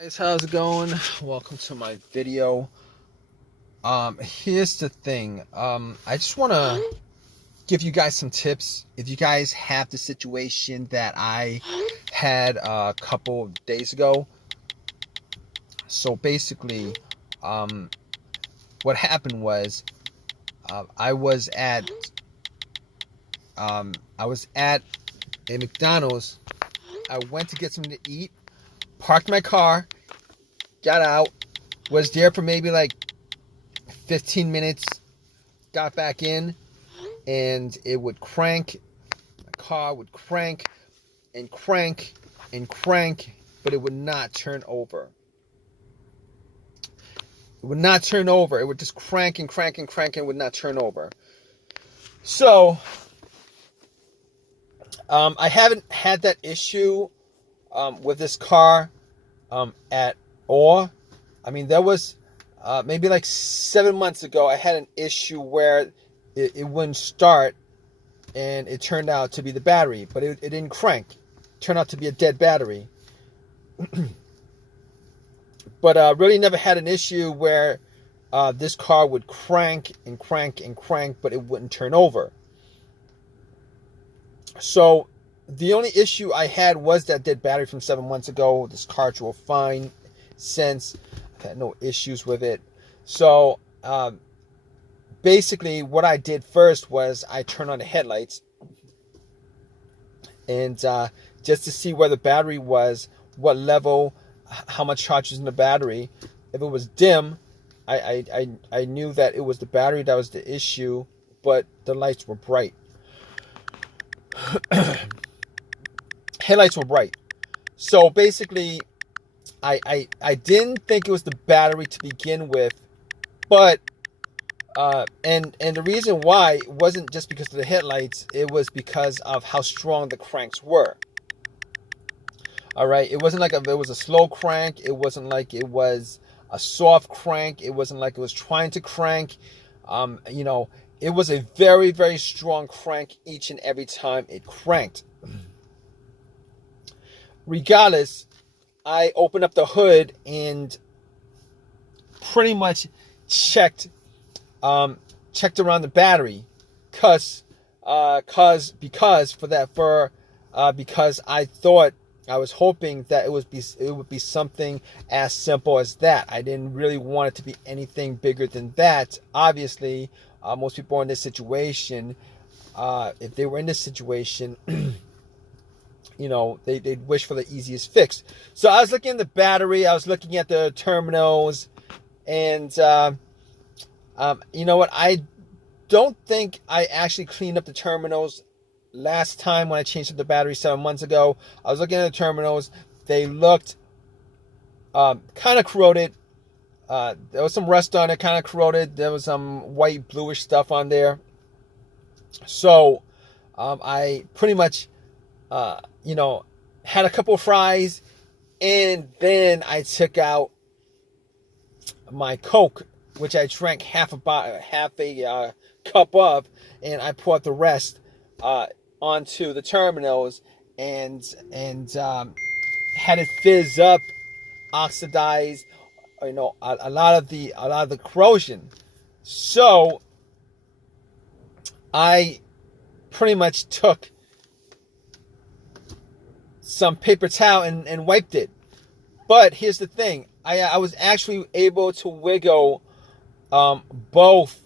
Guys, how's it going? Welcome to my video. Here's the thing. I just want to give you guys some tips if you guys have the situation that I had a couple of days ago. So basically, what happened was I was at a McDonald's. I went to get something to eat, parked my car, got out, was there for maybe like 15 minutes, got back in, and it would crank. My car would crank and crank and crank, but it would not turn over. It would not turn over. It would just crank and crank and crank and would not turn over. So, I haven't had that issue with this car at all. I mean, there was maybe like 7 months ago, I had an issue where it wouldn't start, and it turned out to be the battery, but it didn't crank. It turned out to be a dead battery. But really never had an issue where this car would crank and crank and crank, but it wouldn't turn over. So the only issue I had was that dead battery from 7 months ago. This car drove fine since. I've had no issues with it. So basically what I did first was I turned on the headlights, and just to see where the battery was, what level, how much charge is in the battery. If it was dim, I knew that it was the battery that was the issue, but the lights were bright. Headlights were bright. So basically, I didn't think it was the battery to begin with, but and the reason why it wasn't just because of the headlights, it was because of how strong the cranks were. All right, it wasn't like it was a slow crank. It wasn't like it was a soft crank. It wasn't like it was trying to crank. It was a very, very strong crank each and every time it cranked. Regardless, I opened up the hood and pretty much checked around the battery, because I thought, I was hoping that it would be something as simple as that. I didn't really want it to be anything bigger than that. Obviously, most people in this situation, if they were in this situation, they'd wish for the easiest fix. So I was looking at the battery, I was looking at the terminals, and you know what? I don't think I actually cleaned up the terminals last time when I changed up the battery 7 months ago. I was looking at the terminals. They looked kind of corroded. There was some rust on it, kind of corroded. There was some white, bluish stuff on there. So I pretty much, had a couple of fries, and then I took out my Coke, which I drank half a cup of, and I poured the rest onto the terminals, and had it fizz up, oxidize, a lot of the corrosion. So I pretty much took some paper towel and wiped it. But here's the thing, I was actually able to wiggle both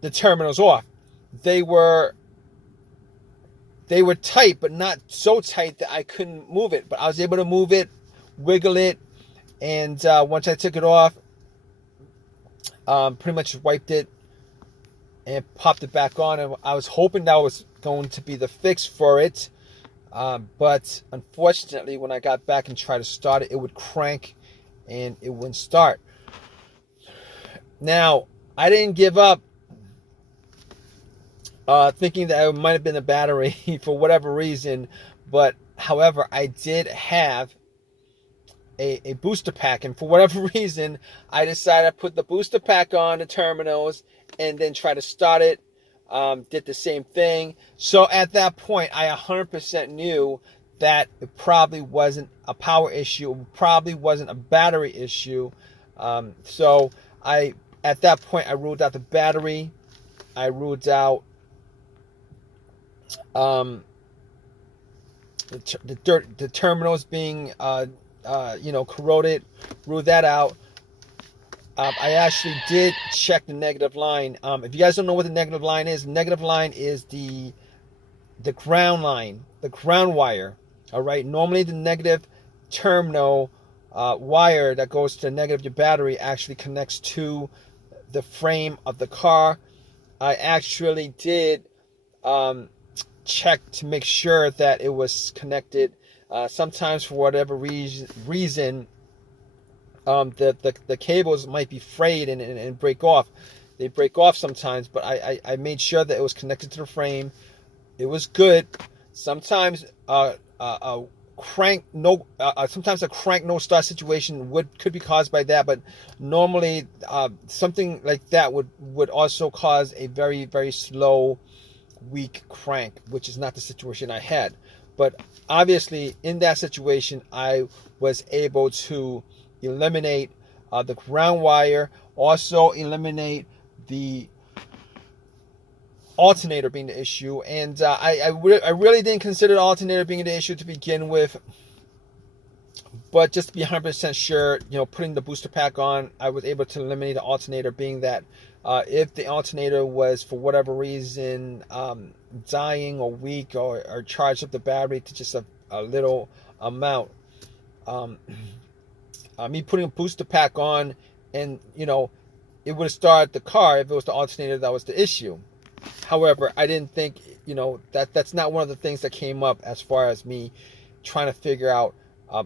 the terminals off. They were tight, but not so tight that I couldn't move it. But I was able to move it, wiggle it, and once I took it off, pretty much wiped it and popped it back on. And I was hoping that was going to be the fix for it. But unfortunately, when I got back and tried to start it, it would crank and it wouldn't start. Now, I didn't give up thinking that it might have been a battery for whatever reason. But however, I did have a booster pack, and for whatever reason, I decided to put the booster pack on the terminals and then try to start it. Did the same thing. So at that point, I 100% knew that it probably wasn't a power issue, it probably wasn't a battery issue. So at that point, I ruled out the battery. I ruled out the terminals being corroded. Ruled that out. I actually did check the negative line. If you guys don't know what the negative line is the ground line, the ground wire. All right. Normally, the negative terminal wire that goes to the negative of your battery actually connects to the frame of the car. I actually did check to make sure that it was connected. Sometimes, for whatever reason, the cables might be frayed and break off. They break off sometimes, but I made sure that it was connected to the frame. It was good. Sometimes sometimes a crank no start situation could be caused by that, but normally something like that would also cause a very, very slow, weak crank, which is not the situation I had. But obviously in that situation, I was able to eliminate the ground wire, also eliminate the alternator being the issue. And I really didn't consider the alternator being the issue to begin with, but just to be 100% sure, putting the booster pack on, I was able to eliminate the alternator, being that if the alternator was for whatever reason dying or weak or charged up the battery to just a little amount, me putting a booster pack on, and it would have started the car if it was the alternator that was the issue. However, I didn't think that's not one of the things that came up as far as me trying to figure out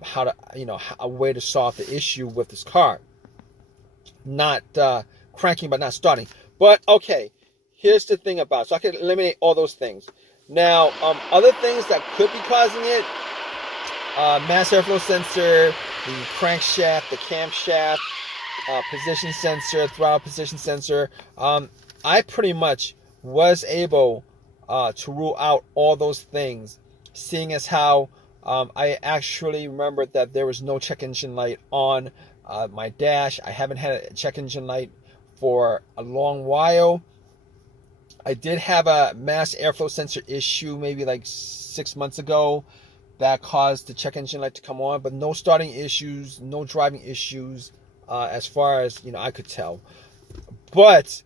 how to a way to solve the issue with this car. Not cranking but not starting. But okay, here's the thing about it. So I can eliminate all those things. Now, other things that could be causing it: mass airflow sensor, the crankshaft, the camshaft, position sensor, throttle position sensor. I pretty much was able to rule out all those things, seeing as how I actually remembered that there was no check engine light on my dash. I haven't had a check engine light for a long while. I did have a mass airflow sensor issue maybe like 6 months ago that caused the check engine light to come on, but no starting issues, no driving issues, as far as I could tell. But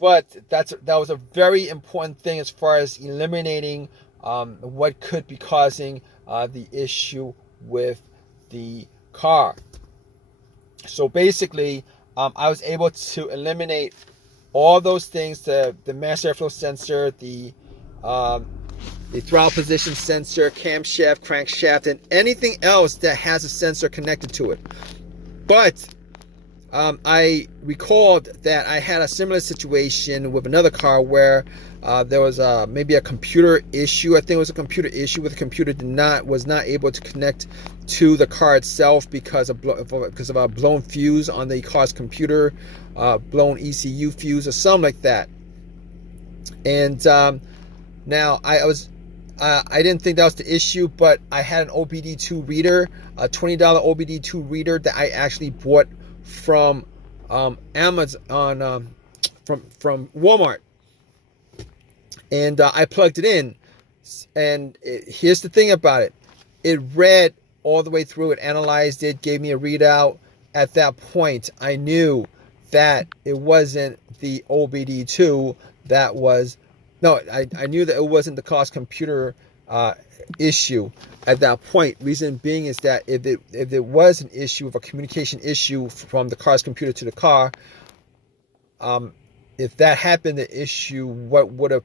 that was a very important thing as far as eliminating what could be causing the issue with the car. So basically, I was able to eliminate all those things: the mass airflow sensor, the throttle position sensor, camshaft, crankshaft, and anything else that has a sensor connected to it. But I recalled that I had a similar situation with another car where there was maybe a computer issue. I think it was a computer issue where the computer was not able to connect to the car itself because of a blown fuse on the car's computer, blown ECU fuse or something like that. And now I didn't think that was the issue, but I had an OBD2 reader, a $20 OBD2 reader that I actually bought from Amazon, from Walmart, and I plugged it in. And here's the thing about it: it read all the way through. It analyzed it, gave me a readout. At that point, I knew that it wasn't the OBD2 that was. No, I knew that it wasn't the car's computer issue at that point. Reason being is that if it was an issue of a communication issue from the car's computer to the car, if that happened, the issue, what would have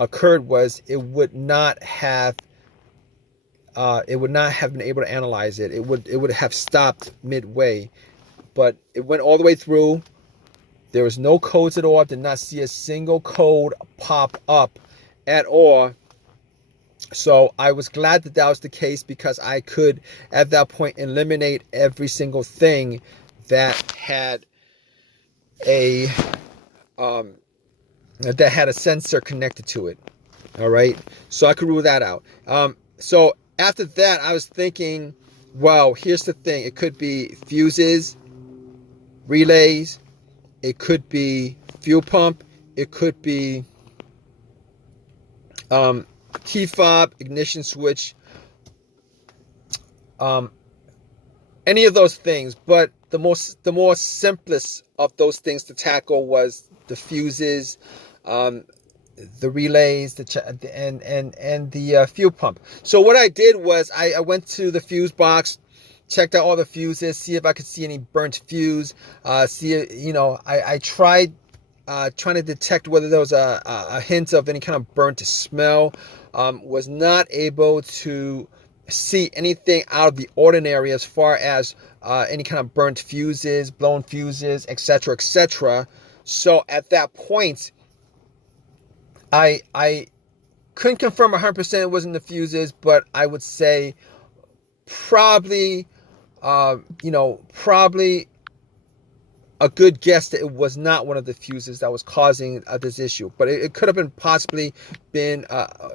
occurred was it would not have been able to analyze it. It would have stopped midway, but it went all the way through. There was no codes at all. I did not see a single code pop up at all. So I was glad that was the case, because I could, at that point, eliminate every single thing that had a sensor connected to it. All right, so I could rule that out. So after that, I was thinking, well, here's the thing. It could be fuses, relays. It could be fuel pump. It could be T-fob, ignition switch, any of those things. But the more simplest of those things to tackle was the fuses, the relays, and the fuel pump. So what I did was I went to the fuse box, checked out all the fuses, see if I could see any burnt fuse. I tried trying to detect whether there was a hint of any kind of burnt smell. Was not able to see anything out of the ordinary as far as any kind of burnt fuses, blown fuses, etc., etc. So at that point, I couldn't confirm 100% it wasn't the fuses, but I would say probably, probably a good guess that it was not one of the fuses that was causing this issue. But it could have been possibly been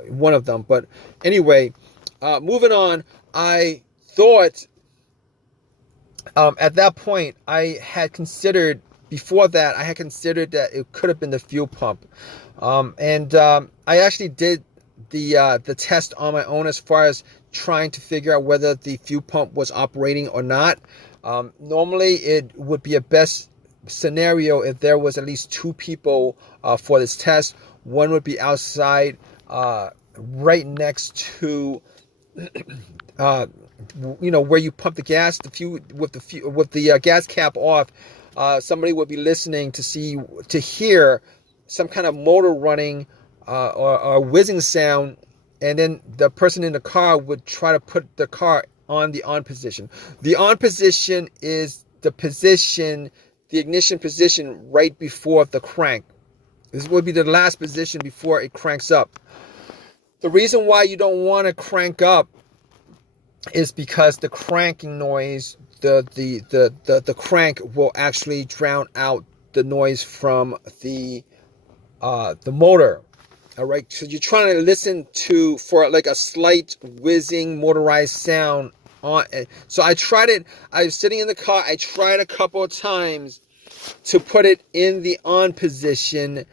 one of them. But anyway, moving on, I thought at that point before that I had considered that it could have been the fuel pump. I actually did the test on my own as far as trying to figure out whether the fuel pump was operating or not. Normally it would be a best scenario if there was at least two people for this test. One would be outside, right next to where you pump the gas, with the gas cap off. Somebody would be listening to hear some kind of motor running or whizzing sound, and then the person in the car would try to put the car on the on position. The on position is the ignition position right before the crank. This would be the last position before it cranks up. The reason why you don't want to crank up is because the cranking noise, the crank will actually drown out the noise from the motor. All right, so you're trying to listen for like a slight whizzing motorized sound on. So I tried it. I was sitting in the car. I tried a couple of times to put it in the on position,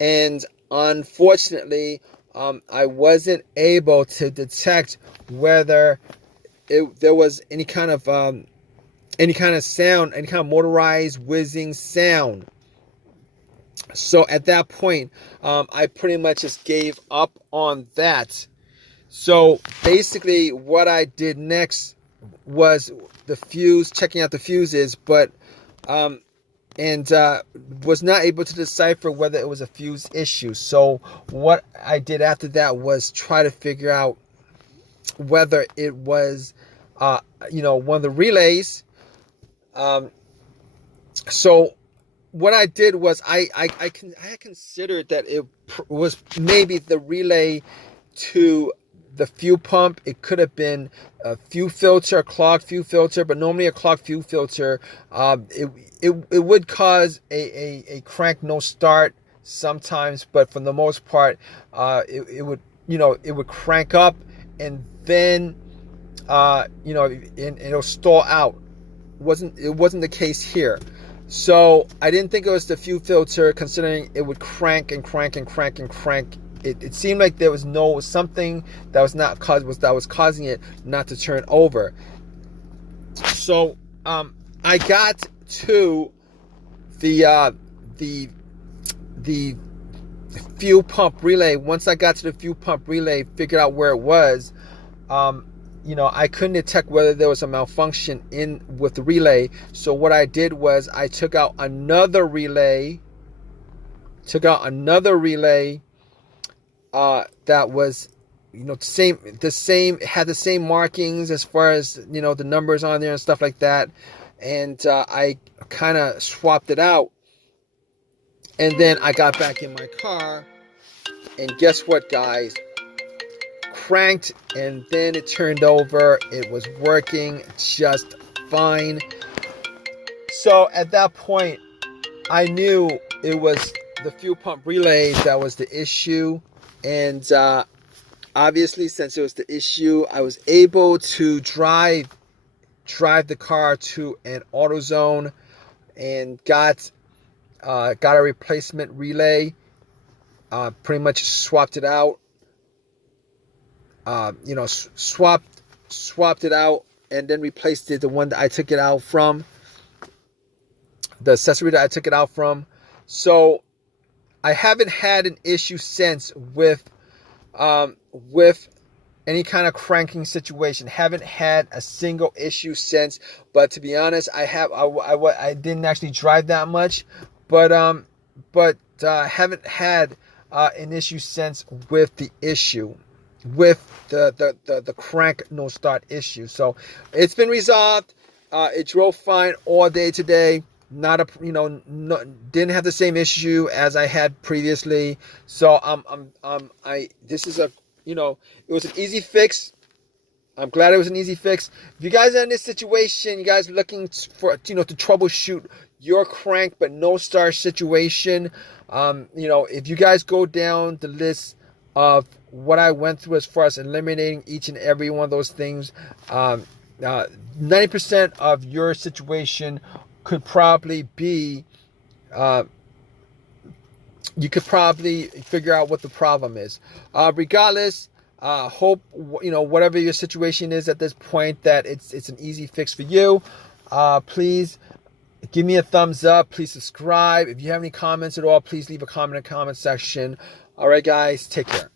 and unfortunately, I wasn't able to detect whether there was any kind of sound, any kind of motorized whizzing sound. So at that point, I pretty much just gave up on that. So basically what I did next was checking out the fuses, but was not able to decipher whether it was a fuse issue. So what I did after that was try to figure out whether it was one of the relays. So what I did was I had considered that it was maybe the relay to the fuel pump. It could have been a clogged fuel filter, but normally a clogged fuel filter, it would cause a crank no start sometimes, but for the most part, it would crank up, and then and it'll stall out. It wasn't the case here. So I didn't think it was the fuel filter, considering it would crank and crank and crank and crank. It seemed like there was something that was causing it not to turn over. So I got to the fuel pump relay. Once I got to the fuel pump relay, figured out where it was. I couldn't detect whether there was a malfunction with the relay. So what I did was I took out another relay. That was, the same, had the same markings as far as, the numbers on there and stuff like that. And I kind of swapped it out. And then I got back in my car. And guess what, guys? Cranked, and then it turned over. It was working just fine. So at that point, I knew it was the fuel pump relay that was the issue. And Obviously, since it was the issue, I was able to drive the car to an AutoZone and got a replacement relay. Pretty much swapped it out. Swapped it out and then replaced it, the one that I took it out from, the accessory that I took it out from. So I haven't had an issue since with any kind of cranking situation. Haven't had a single issue since. But to be honest, I didn't actually drive that much, but haven't had an issue since with the issue, with the crank no start issue. So it's been resolved. It drove fine all day today. Not a didn't have the same issue as I had previously. So this is it was an easy fix. I'm glad it was an easy fix. If you guys are in this situation, you guys are looking for to troubleshoot your crank but no start situation, if you guys go down the list of what I went through as far as eliminating each and every one of those things, 90% of your situation could probably be, you could probably figure out what the problem is. Regardless, hope whatever your situation is at this point, that it's an easy fix for you. Please give me a thumbs up. Please subscribe. If you have any comments at all, please leave a comment in the comment section. All right, guys, take care.